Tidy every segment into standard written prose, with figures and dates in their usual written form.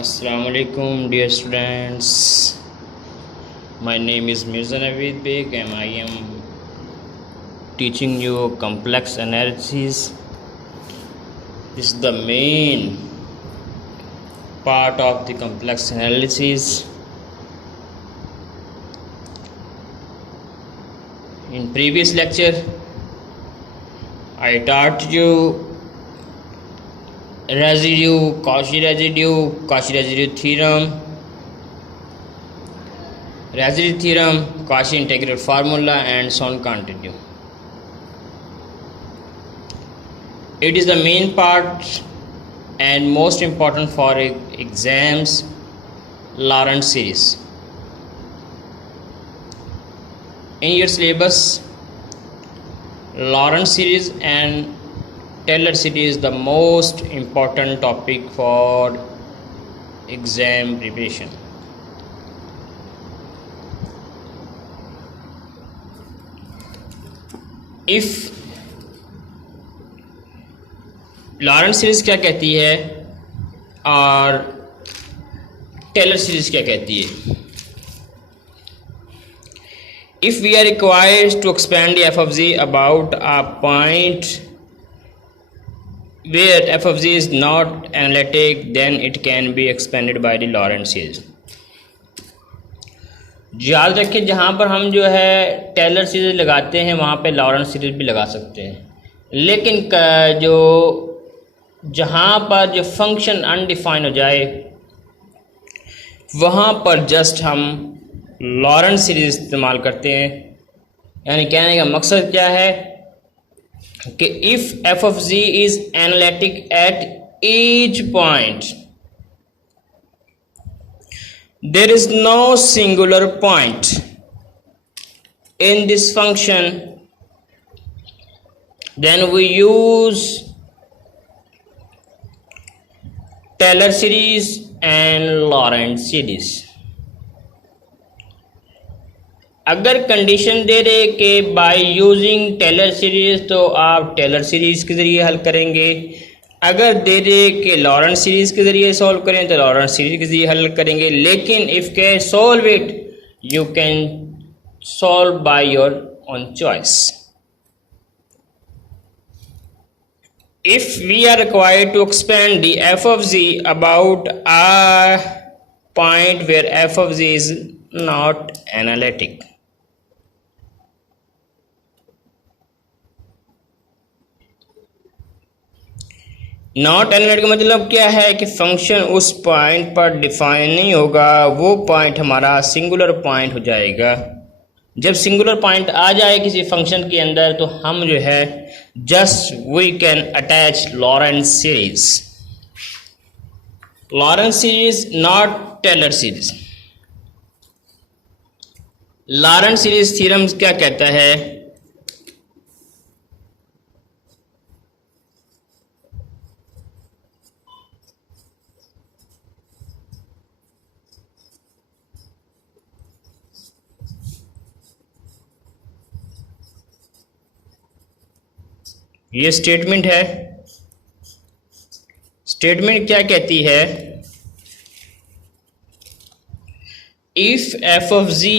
Assalamualaikum dear students. My name is Mirza Naveed Beg and I am teaching you complex analysis. This is the main part of the complex analysis. In previous lecture I taught you residue, Cauchy residue theorem, Cauchy integral formula and so on continue. It is the main part and most important for exams, Lorentz series. In your syllabus, Lorentz series and Taylor series is the most important topic for exam preparation. If Laurent series क्या कहती है और Taylor series क्या कहती है? If we are required to expand the f of z about a point where f of z is not analytic, then it can be expanded by the Lorentz series. याद रखिए, जहाँ पर हम जो है टेलर सीरीज लगाते हैं वहाँ पे लॉरेंस सीरीज भी लगा सकते हैं, लेकिन जो जहाँ पर जो फंक्शन अनडिफाइन हो जाए वहाँ पर जस्ट हम लॉरेंस सीरीज इस्तेमाल करते हैं। यानी कहने का मकसद क्या है कि if F of ji is analytic at each point, there is no singular point in this function, then we use Taylor series and Laurent series. अगर कंडीशन दे रहे कि बाय यूजिंग टेलर सीरीज तो आप टेलर सीरीज के ज़रिए हल करेंगे, अगर दे रहे कि लॉरेंट्ज सीरीज के ज़रिए सॉल्व करें तो लॉरेंट्ज सीरीज के ज़रिए हल करेंगे। लेकिन इफ़ के solve it you can solve by your own choice. If we are required to expand the f of z about a point where f of z is not analytic, not analytic मतलब क्या है कि function उस point पर define नहीं होगा, वो point हमारा सिंगुलर पॉइंट हो जाएगा। जब सिंगुलर पॉइंट आ जाए किसी फंक्शन के अंदर तो हम जो है just we can attach Laurent series, not Taylor series. Laurent series theorem क्या कहता है? ये स्टेटमेंट है। स्टेटमेंट क्या कहती है? If f of ji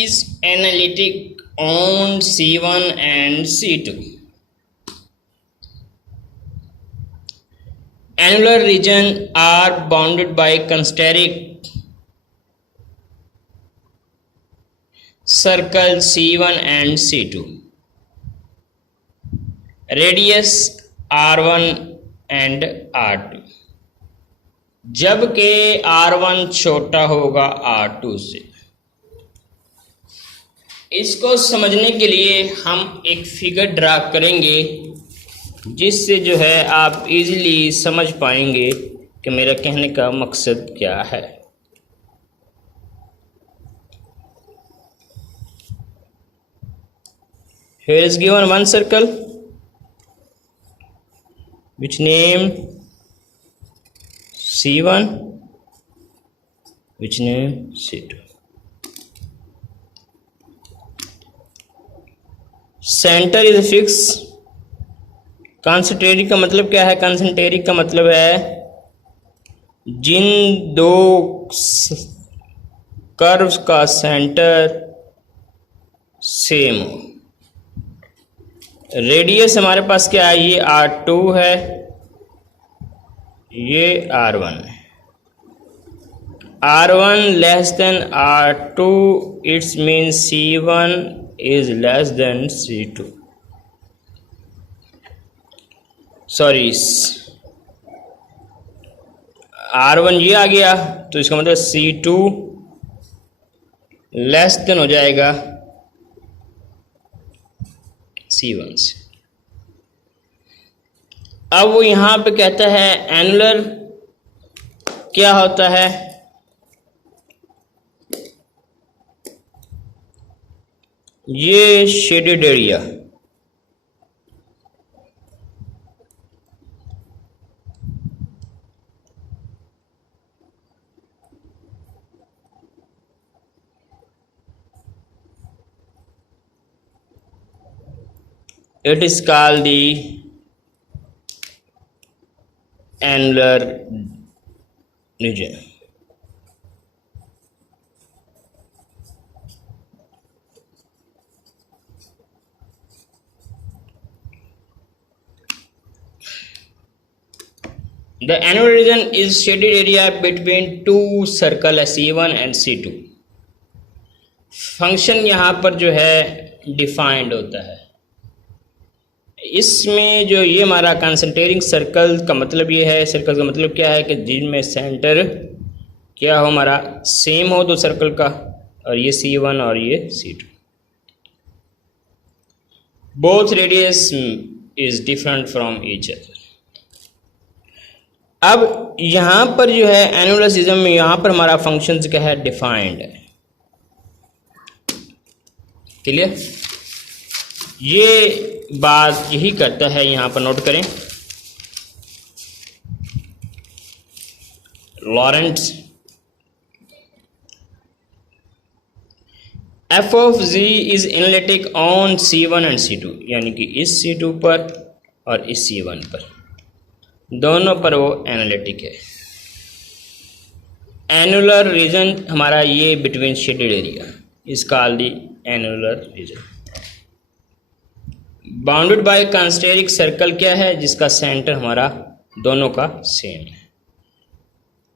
is analytic on C1 and C2, annular region are bounded by concentric circle C1 and C2, radius R1 and R2, जबकि R1 छोटा होगा R2 से। इसको समझने के लिए हम एक फिगर ड्रा करेंगे जिससे जो है आप इजीली समझ पाएंगे कि मेरा कहने का मकसद क्या है। Here is given one circle which name C1, which name C2. Center is fixed कंसंट्रेटिक का मतलब क्या है? कंसंट्रेटिक का मतलब है जिन दो कर्व्स का सेंटर सेम हो। रेडियस हमारे पास क्या है, ये R2 है, ये R1 है। R1 less than R2, it's mean C1 is less than C2। Sorry, R1 ये आ गया, तो इसका मतलब C2 लेस देन हो जाएगा C1 से। अब वो यहां पे कहता है एनुलर क्या होता है, ये shaded area. It is called the annular region. The annular region is shaded area between two circle C1 and C2. Function यहाँ पर जो है डिफाइंड होता है। इसमें जो ये हमारा कंसंट्रेटिंग सर्कल का मतलब ये है, सर्कल का मतलब क्या है कि जिनमें सेंटर क्या हो हमारा सेम हो दो सर्कल का, और ये C1 और ये C2। Both radius is different from each other. अब यहां पर जो है एनुलर में यहां पर हमारा फंक्शन क्या है, डिफाइंड है। क्लियर? ये बात यही करता है, यहां पर नोट करें, लॉरेंट्ज f of z is analytic on C1 and C2, यानी कि इस C2 पर और इस C1 पर, दोनों पर वो एनालिटिक है। एनुलर रीजन हमारा ये between shaded area is called the annular region. Bounded by concentric circle क्या है, जिसका सेंटर हमारा दोनों का सेम है।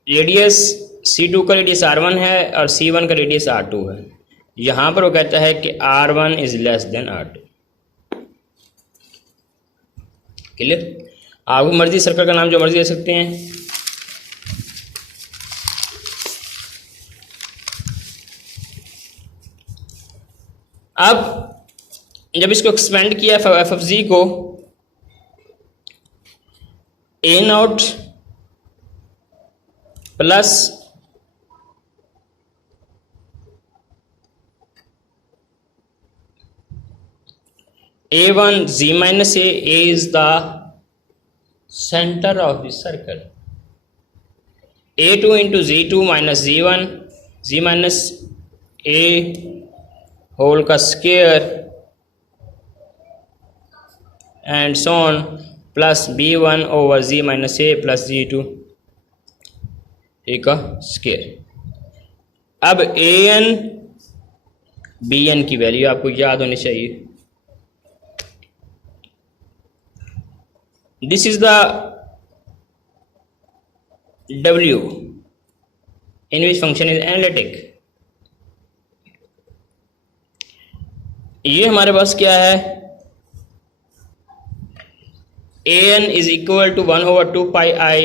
रेडियस C2 का रेडियस R1 है और C1 का रेडियस R2 है। यहां पर वो कहता है कि R1 is less than R2। Clear? आपको मर्जी सर्कल का नाम जो मर्जी दे सकते हैं। अब जब इसको एक्सपेंड किया एफ ऑफ जी को, A naught plus A1 z minus a is the center of the circle, A2 into Z2 minus Z1, z minus a whole का square and so on, plus B1 over z minus a plus Z2 a का square। अब an bn की value आपको याद होनी चाहिए। This is the W in which function is analytic। ये हमारे पास क्या है, an is equal to 1 over 2 pi I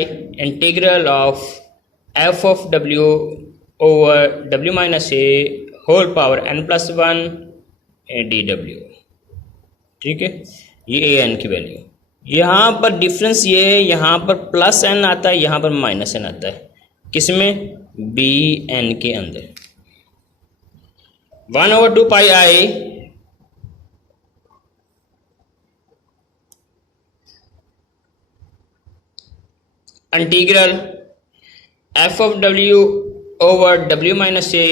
integral of f of W over W minus a whole power n plus 1 dW। ठीक है, ये an की value. यहाँ पर डिफरेंस ये है, यहाँ पर प्लस एन आता है, यहाँ पर माइनस एन आता है। किसमें? बी एन के अंदर। 1 over 2 pi I integral F of W over W minus A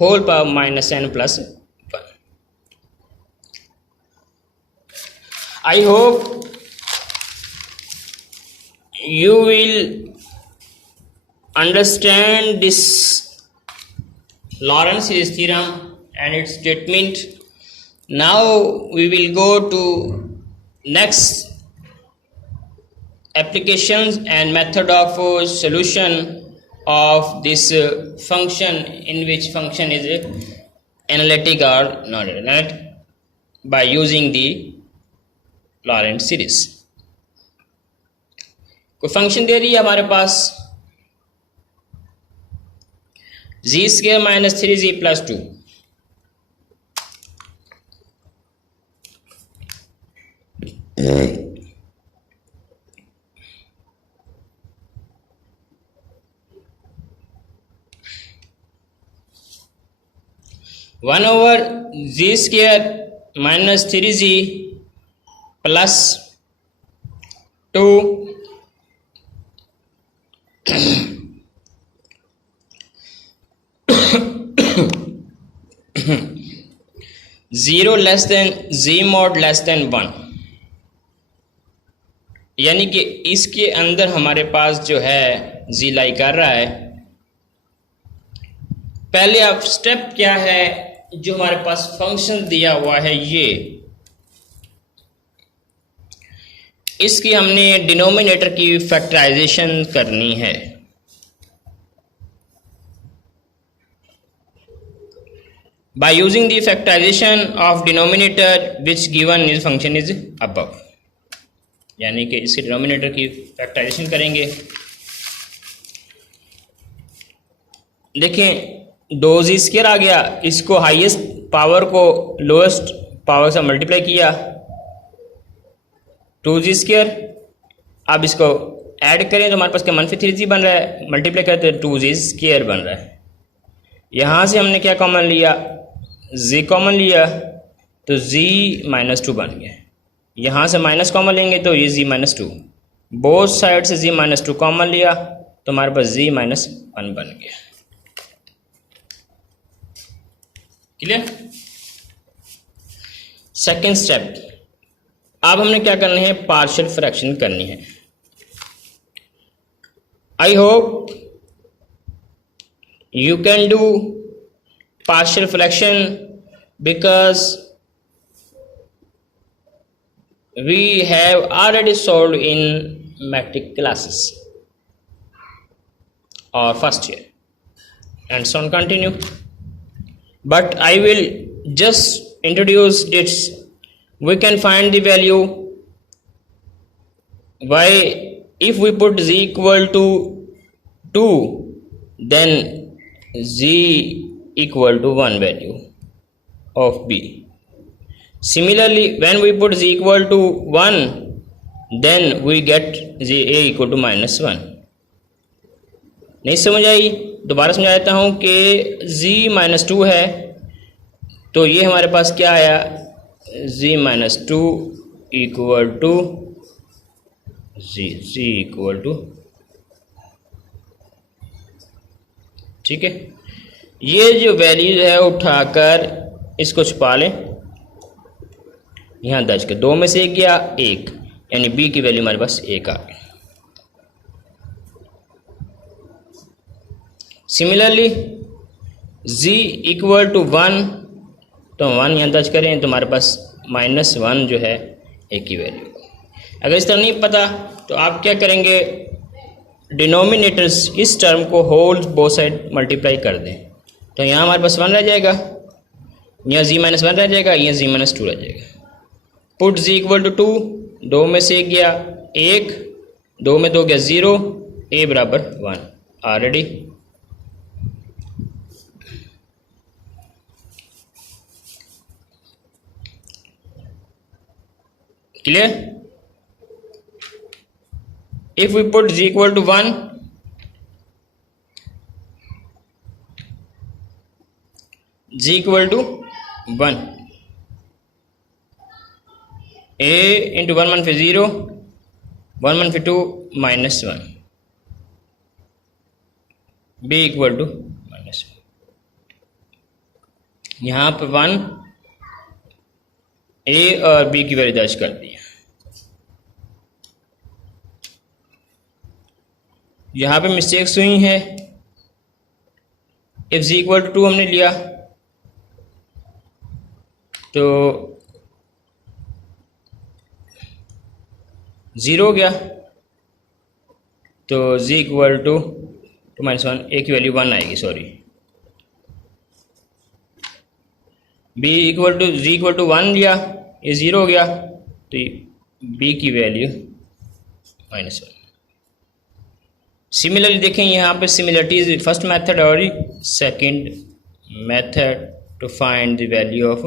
whole power minus N plus 1। I hope you will understand this Lorentz series theorem and its statement. Now we will go to next applications and method of solution of this function, in which function is analytic or non-analytic by using the Lorentz series. कोई function दे रही है हमारे पास z² - 3z + 2, one over z² - 3z + 2 0 < z mod < 1, यानी कि इसके अंदर हमारे पास जो है z लाई कर रहा है। पहले अब स्टेप क्या है, जो हमारे पास फंक्शन दिया हुआ है ये, इसकी हमने डिनोमिनेटर की फैक्टराइजेशन करनी है। By using the factorization of denominator which given is function is above, यानी कि इसके डिनोमिनेटर की फैक्टराइजेशन करेंगे। देखें 2z² आ गया, इसको हाईएस्ट पावर को लोएस्ट पावर से मल्टीप्लाई किया 2z²। अब इसको ऐड करें तो हमारे पास क्या -3z बन रहा है, मल्टीप्लाई करते 2z² बन रहा है। यहाँ से हमने क्या कॉमन लिया, z कॉमन लिया तो z - 2 बन गया। यहाँ से माइनस कॉमन लेंगे तो ये z - 2, बोथ साइड से z - 2 कॉमन लिया तो हमारे पास z - 1 बन गया। क्लियर। सेकेंड स्टेप, अब हमने क्या करना है, पार्शियल फ्रैक्शन करनी है। I hope you can do partial fraction because we have already solved in mathematics classes or first year and so on continue, but I will just introduce this. We can find the value y if we put z equal to 2, then z equal to 1 value of b. Similarly, when we put z equal to 1, then we get z a equal to -1. नहीं समझ आई, दोबारा समझा देता हूँ कि z - 2 है तो ये हमारे पास क्या आया, z - 2 equal to z equal to, ठीक है। ये जो वैल्यू है उठाकर इसको छुपा लें, यहाँ दर्ज कर, 2 में से 1 गया 1, यानी b की वैल्यू हमारे पास 1 आ गई। सिमिलरली z इक्वल टू 1, तो 1 यहाँ दर्ज करें तो हमारे पास -1 जो है a की वैल्यू। अगर इस तरह नहीं पता तो आप क्या करेंगे, डिनोमिनेटर्स इस टर्म को होल बोथ साइड मल्टीप्लाई कर दें, तो यहाँ हमारे पास 1 रह जाएगा, यहाँ z - 1 रह जाएगा, यहाँ z - 2 रह जाएगा। पुट z इक्वल टू 2, 2 में से 1 गया 1, 2 में 2 गया 0, a बराबर 1 already. Clear. If we put z equal to 1, z equal to 1, a into 1 1 0, 1 1 2 -1, b equal to -1। यहाँ पर 1 a और b की वैल्यू दर्ज कर दी। यहाँ पे मिस्टेक्स हुई हैं। इफ z इक्वल टू 2 हमने लिया तो 0 हो गया, तो z इक्वल टू 2-1, a की वैल्यू 1 आएगी, sorry. b equal to z equal to 1 लिया, ये 0 हो गया, तो b की वैल्यू -1। सिमिलरली देखें यहाँ पे सिमिलरिटीज फर्स्ट मेथड और second method to find the value of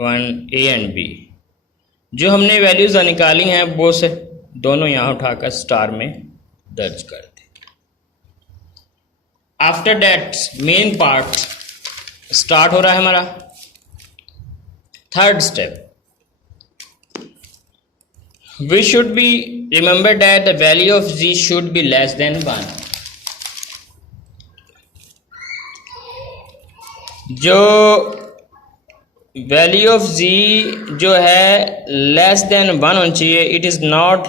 1 a and b। जो हमने वैल्यूज़ निकाली हैं वो से दोनों यहाँ उठाकर स्टार में दर्ज कर दें। After that main part start हो रहा है हमारा। Third step, we should be remember that the value of z should be less than 1। जो वैल्यू ऑफ z जो है लेस देन 1 होनी चाहिए। इट इज़ नॉट,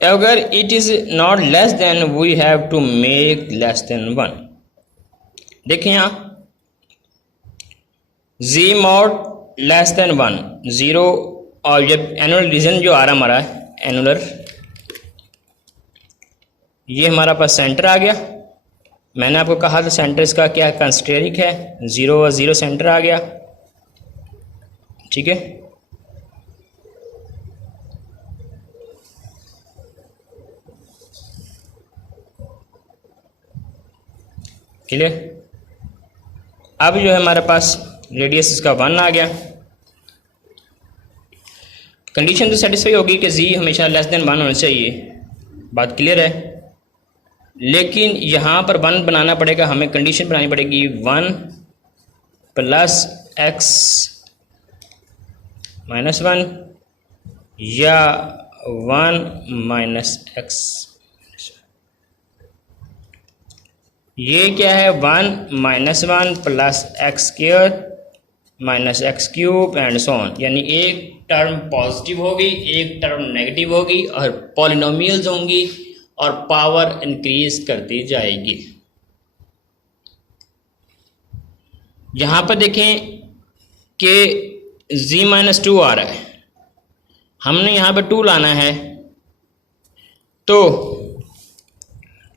अगर it is not less than we have to make less than 1। देखिए यहाँ z mod less than 1 0, और जब एनुअल रीजन जो आ रहा हमारा एनुलर, ये हमारा पास सेंटर आ गया। मैंने आपको कहा था सेंटर इसका क्या कंस्टेरिक है, 0 और 0 सेंटर आ गया, ठीक है। क्लियर। अब जो है हमारे पास रेडियस इसका 1 आ गया। कंडीशन तो सेटिस्फाई होगी कि z हमेशा लेस देन 1 होना चाहिए, बात क्लियर है। लेकिन यहाँ पर 1 बनाना पड़ेगा, हमें कंडीशन बनानी पड़ेगी 1 प्लस x माइनस 1 या 1 माइनस x। ये क्या है, 1 minus 1 plus x square minus x cube and so on. यानी एक टर्म पॉजिटिव होगी, एक टर्म नेगेटिव होगी, और पॉलिनोमियल्स होंगी और पावर इंक्रीज करती जाएगी। यहाँ पर देखें कि z-2 आ रहा है, हमने यहाँ पर 2 लाना है, तो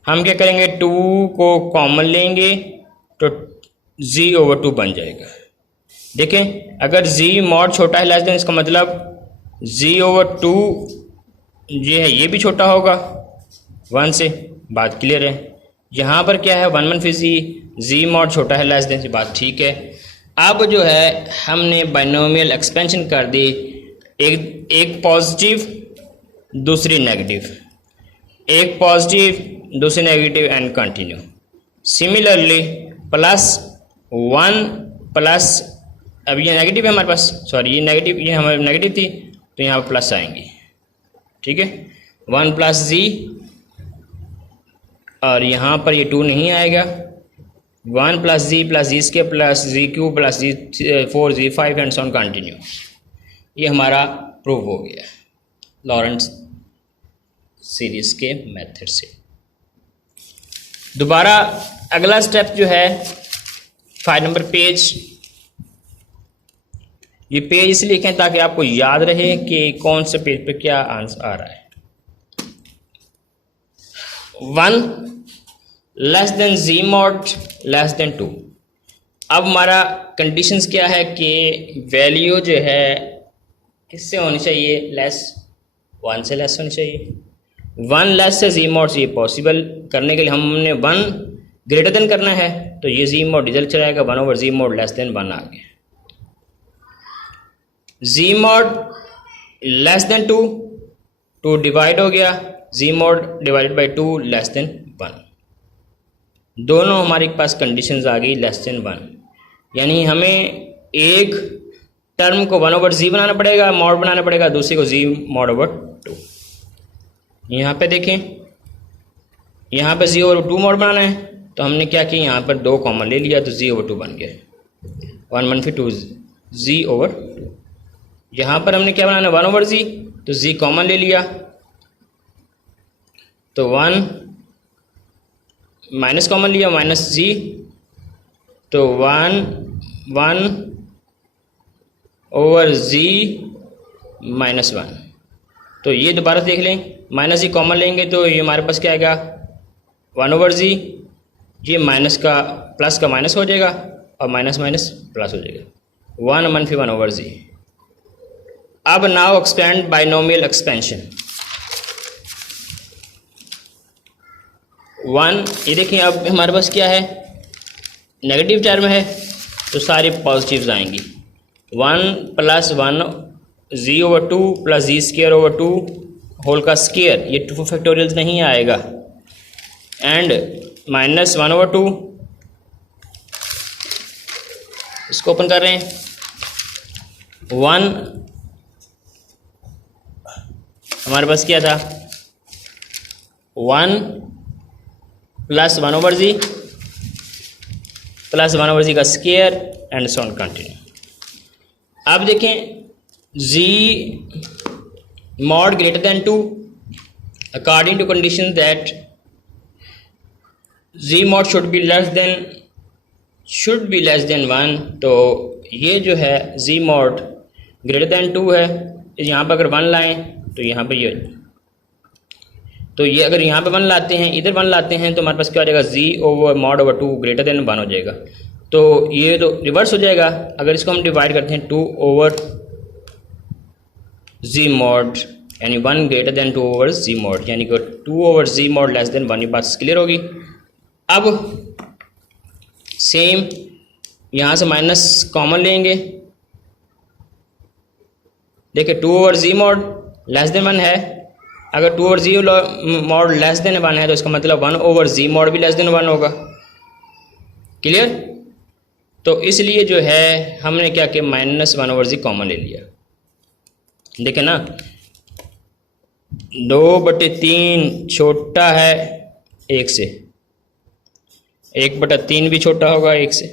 हम क्या करेंगे, 2 को कॉमन लेंगे तो z/2 बन जाएगा। देखें अगर z मॉड छोटा है लेस देन, इसका मतलब z/2 ये है, ये भी छोटा होगा 1 से, बात क्लियर है। यहाँ पर क्या है 1 फिर z मॉड छोटा है लेस देन से, बात ठीक है। अब जो है हमने बाइनोमियल एक्सपेंशन कर दी, एक पॉजिटिव दूसरी नेगेटिव, एक पॉजिटिव दूसरी negative and continue. Similarly +1 plus, अब ये नेगेटिव है हमारे पास, सॉरी ये नेगेटिव, ये हमारी नेगेटिव थी तो यहाँ पर प्लस आएंगी, ठीक है। 1 प्लस z, और यहाँ पर ये 2 नहीं आएगा। 1 plus z square plus z³ plus z4 z5 and so on continue. ये हमारा प्रूव हो गया लॉरेंट्ज सीरीज के मेथड से। दोबारा अगला स्टेप जो है 5 नंबर पेज, ये पेज इसलिए लिखें ताकि आपको याद रहे कि कौन से पेज पे क्या आंसर आ रहा है। 1 less than z mod less than 2। अब हमारा कंडीशंस क्या है कि वैल्यू जो है किससे होनी चाहिए, लेस 1 से लेस होनी चाहिए। 1 लेस से z मॉड, ये पॉसिबल करने के लिए हमने 1 ग्रेटर देन करना है, तो ये z मॉड इधर चला जाएगा, 1/z मॉड लेस देन 1 आ गया। z mod less than 2 divide हो गया, z mod divided by 2 less than 1। दोनों हमारे पास कंडीशंस आ गई लेस देन 1, यानी हमें एक टर्म को 1/z बनाना पड़ेगा, मॉड बनाना पड़ेगा, दूसरे को z mod/2। यहाँ पे देखें, यहाँ पे z/2 मॉड बनाना है, तो हमने क्या किया, यहाँ पर 2 कॉमन ले लिया तो z/2 बन गया। 1 फिर 2 z/2। यहाँ पर हमने क्या बनाना, 1/z, तो z कॉमन ले लिया, तो 1 माइनस कॉमन लिया, माइनस z, तो 1/z -1। तो ये दोबारा देख लें, माइनस जी कॉमन लेंगे तो ये हमारे पास क्या आएगा, 1/z, ये माइनस का प्लस का माइनस हो जाएगा और माइनस माइनस प्लस हो जाएगा, 1 मनफी 1/z। अब नाउ एक्सपेंड बाइनोमियल एक्सपेंशन। 1, ये देखिए अब हमारे पास क्या है, नेगेटिव टर्म है तो सारी पॉजिटिव्स आएंगी, 1 + 1 z/2 + z²/2 होल का स्क्वायर, ये 2 फैक्टोरियल्स नहीं आएगा, एंड -1/2, इसको ओपन कर रहे हैं, 1 हमारे पास क्या था, 1 + 1/z + 1/z का square and so on continue. अब देखें z mod > 2 according to condition that z mod should be less than 1, तो ये जो है z mod > 2 है, यहाँ पर अगर 1 लाएं तो यहाँ पर ये, तो ये अगर यहाँ पे 1 लाते हैं, इधर 1 लाते हैं तो हमारे पास क्या हो जाएगा, z/mod/2 > 1 हो जाएगा, तो ये तो रिवर्स हो जाएगा। अगर इसको हम डिवाइड करते हैं 2/z mod, यानी 1 > 2/z mod, यानी कि 2/z mod < 1, ये बात क्लियर होगी। अब सेम यहाँ से माइनस कॉमन लेंगे, देखिए 2/z mod < 1 है, अगर 2/z mod < 1 है तो इसका मतलब 1/z mod भी < 1 होगा, क्लियर। तो इसलिए जो है हमने क्या किया, -1/z कॉमन ले लिया, देखें ना, 2/3 छोटा है 1 से, 1/3 भी छोटा होगा 1 से,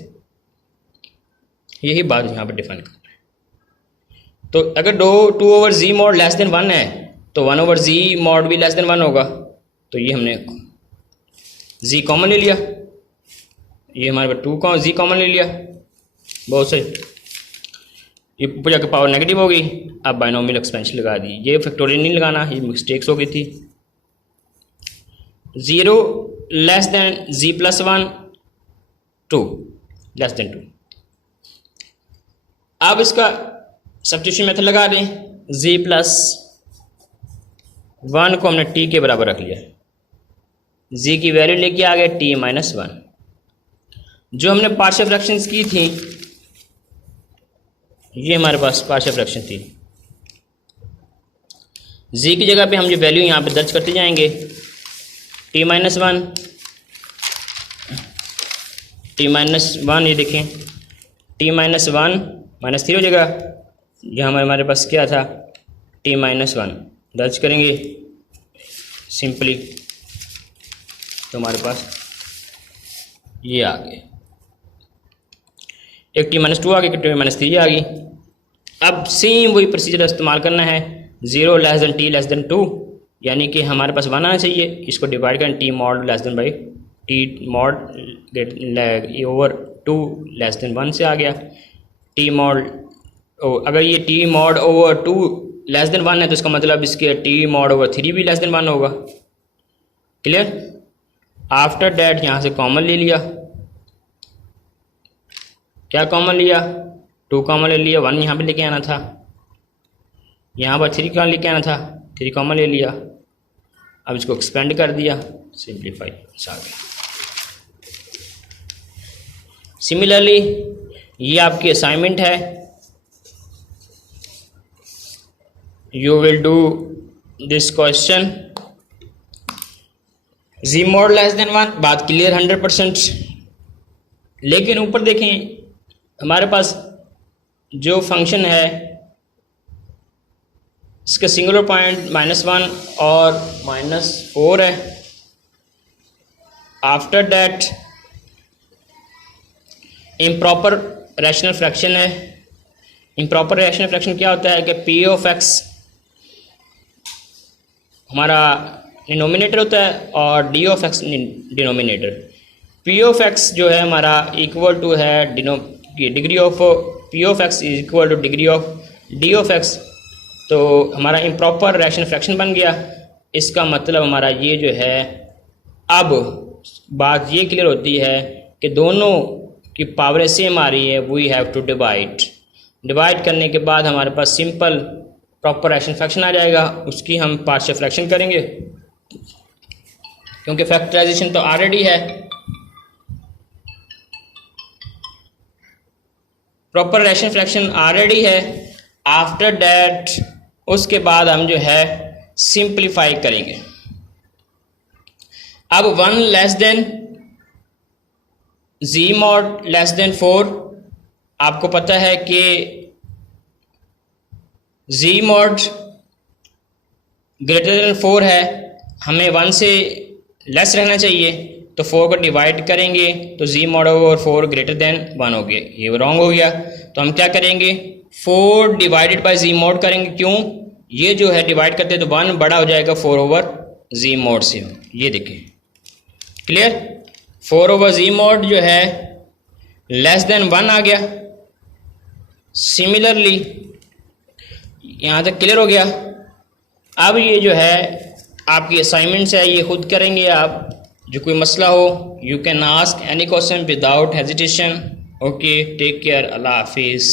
यही बात यहाँ पर डिफाइन कर रहे हैं। तो अगर 2/z mod < 1 है तो 1/z mod भी < 1 होगा, तो ये हमने z कॉमन ले लिया, ये हमारे पास 2 z कॉमन ले लिया, बहुत सही, ये ऊपर जाकर पावर नेगेटिव होगी। अब बाइनोमियल एक्सपेंशन लगा दी, ये फैक्टोरियल नहीं लगाना, ये मिस्टेक्स हो गई थी। 0 < z + 1 2 < 2। अब इसका सब्स्टिट्यूशन मेथड लगा दें, z + 1 को हमने t के बराबर रख लिया, z की वैल्यू लेके आ गए t - 1। जो हमने पार्शियल फ्रैक्शंस की थी, ये हमारे पास पार्शियल फ्रैक्शन थी, z की जगह पे हम ये वैल्यू यहाँ पे दर्ज करते जाएंगे, t - 1, ये देखें t - 1 -3 हो जाएगा, यहाँ हमारे पास क्या था, t - 1 दर्ज करेंगे सिंपली, तो हमारे पास ये आ गए, एक t - 2 आ गई, एक t - 3 आ गई। अब सेम वही प्रोसीजर इस्तेमाल करना है, 0 < t < 2, यानी कि हमारे पास 1 आना चाहिए, इसको डिवाइड करें t mod < t mod /2 < 1 से आ गया, t mod, अगर ये t mod /2 < 1 है तो इसका मतलब इसके t mod /3 भी < 1 होगा, क्लियर। आफ्टर डैट यहाँ से कॉमन ले लिया, क्या कॉमन लिया, 2 कॉमन ले लिया, 1 यहाँ पे लेके आना था, यहाँ पर 3 कॉमन लेके आना था, 3 कॉमन ले लिया। अब इसको एक्सपेंड कर दिया, सिंप्लीफाई आ गया। सिमिलरली ये आपकी असाइनमेंट है, you will do this question, z mod < 1, बात क्लियर 100%। लेकिन ऊपर देखें हमारे पास जो फंक्शन है इसका सिंगुलर पॉइंट -1 और -4 है, after that improper rational fraction है, इम्प्रॉपर रैशनल फ्रैक्शन क्या होता है कि पी ऑफ एक्स हमारा डिनोमिनेटर होता है और D of x denominator. P of x जो है हमारा इक्वल टू है degree of P of x is equal two degree of D of x. तो हमारा इम्प्रॉपर रैशनल फ्रैक्शन बन गया। इसका मतलब हमारा ये जो है, अब बात ये क्लियर होती है कि दोनों की पावर सेम आ रही है, वी हैव टू डिवाइड करने के बाद हमारे पास सिंपल प्रॉपर रैशनल फ्रैक्शन आ जाएगा। उसकी हम पार्शियल फ्रैक्शन करेंगे क्योंकि फैक्टराइजेशन तो ऑलरेडी है। प्रॉपर रैशनल फ्रैक्शन ऑलरेडी है। आफ्टर दैट उसके बाद हम जो है सिंप्लीफाई करेंगे। अब 1 लेस देन जी मॉड लेस देन 4, आपको पता है कि जी मॉड ग्रेटर देन 4 है, हमें 1 से लेस रहना चाहिए, तो 4 को डिवाइड करेंगे तो जी मॉड ओवर 4 ग्रेटर देन 1 हो गया। ये रॉन्ग हो गया, तो हम क्या करेंगे 4 डिवाइडेड बाय जी मॉड करेंगे। क्यों? ये जो है डिवाइड करते हैं तो 1 बड़ा हो जाएगा 4 ओवर जी मॉड से। ये देखिए क्लियर, 4 ओवर जी मॉड जो है लेस देन 1 आ गया। सिमिलरली यहाँ तक क्लियर हो गया। अब ये जो है आपकी असाइनमेंट्स है, ये खुद करेंगे आप। जो कोई मसला हो you can ask any question without hesitation. Okay, take care, अल्लाह हाफिज़।